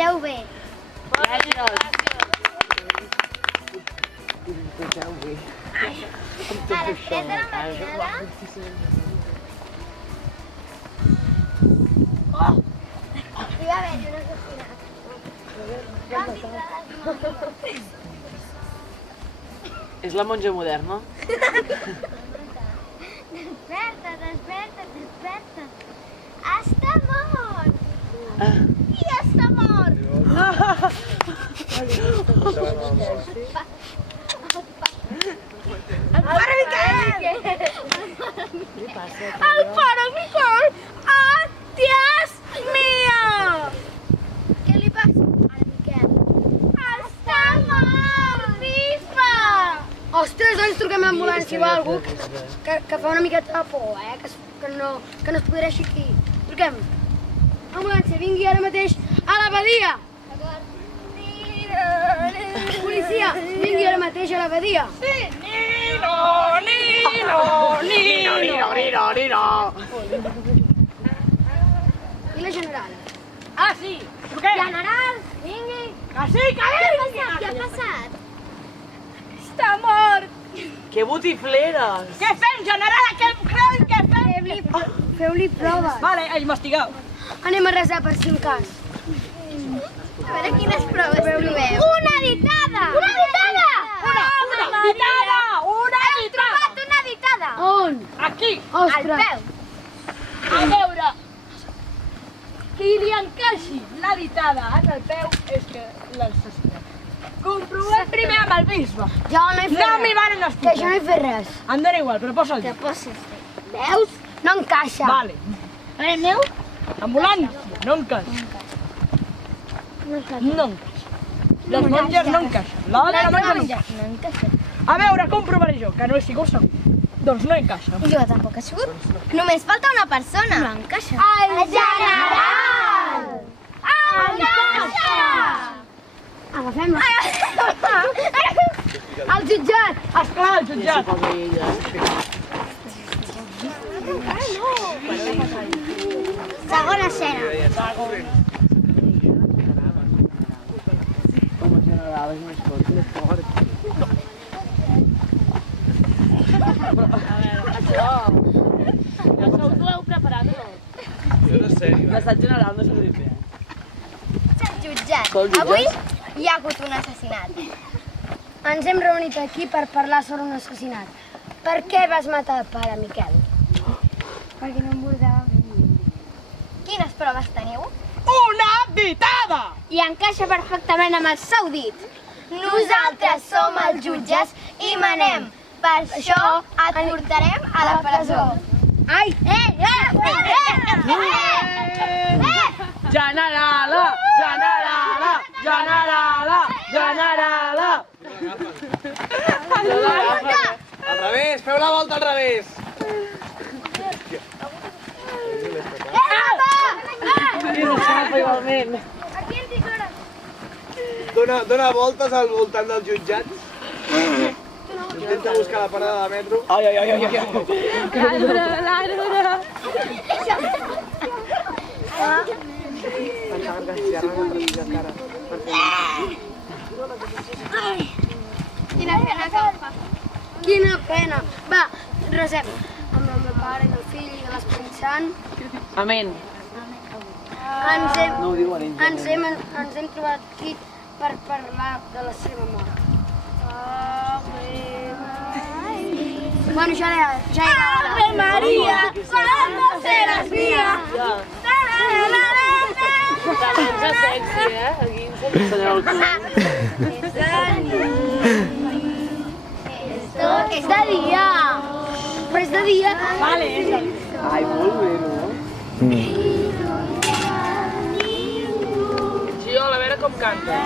passeu bé. Gràcies. A les 3 de la matinada... Hi va haver un assassinat. És la monja moderna? Desperta, desperta, desperta. Està mort! Qui està mort? El pare Miquel! El pare Miquel! Ah, Dios mío! Què li passa al Miquel? Està mort, bisbe! Ostres, doncs truquem l'ambulància o alguna cosa, que fa una miqueta de por, que no es podrà així aquí. Truquem. Ambulància, vingui ara mateix a l'abadia. Policia, vingui ara mateix a l'abadia. Sí! Nino, Nino, Nino, Nino, Nino, Nino. I la general? Ah, sí! Truquem! General, vingui! Que sí, que Què ha passat? Està mort. Que botifleres! Què fem, general? Què creu que fem? Feu-li proves. Vale, a investigar. Anem a resar per si un cas. A veure quines proves trobeu. Una ditada! Una ditada! Una ditada! Una Hem trobat una ditada! On? Aquí, Al Ostres. peu. a veure. Qui li encaixi la ditada en el peu és que l'assassina. Comprovem primer amb el bisbe. Jo no he fet No m'hi res. van Que jo explicar. no he fet res. Em dóna igual, però posa'l. Que poses. Veus? No encaixa. Vale. El meu? Ambulància, no encaixa. No encaixa. Les monges no encaixen. La de la monja no encaixa. No encaixa. A veure, com provaré jo, que no he sigut segur. Doncs no encaixa. I jo tampoc he sigut. Només falta una persona. No encaixa. El general! Encaixa! Agafem-la. El jutjat. Esclar, el jutjat. Segona escena. Això ho heu preparat o no? Jo no sé. L'estat general no s'ha dit bé. Jutjat. Sol jutjat. Avui hi ha hagut un assassinat. Ens hem reunit aquí per parlar sobre un assassinat. Per què vas matar el pare Miquel? Perquè no em voldava venir. Quines proves teniu? Una ditada! I encaixa perfectament amb el seu dit. Nosaltres som els jutges i manem. Per això et portarem a la presó. Ai! Generala! Generala! Generala! Generala! Al revés, feu la volta al revés. I l'escapa igualment. Dóna voltes al voltant dels jutjats. Intenta buscar la parada de metro. Ai, ai, ai, ai, ai. Quina pena que em fa. Quina pena! Va, resem. Amb el meu pare, i el fill i de l'Esperit Sant. Amén. Ens No ho diuen ells. ens hem trobat aquí per parlar de la seva mort. Bueno, ja era hora. Ave María, cuando serás mía. Cançons sexy, Aquí ens ensenyeu el cul. És de dia. Però és de dia. Vale, Ai, molt bé, no? Giol, a veure com canta.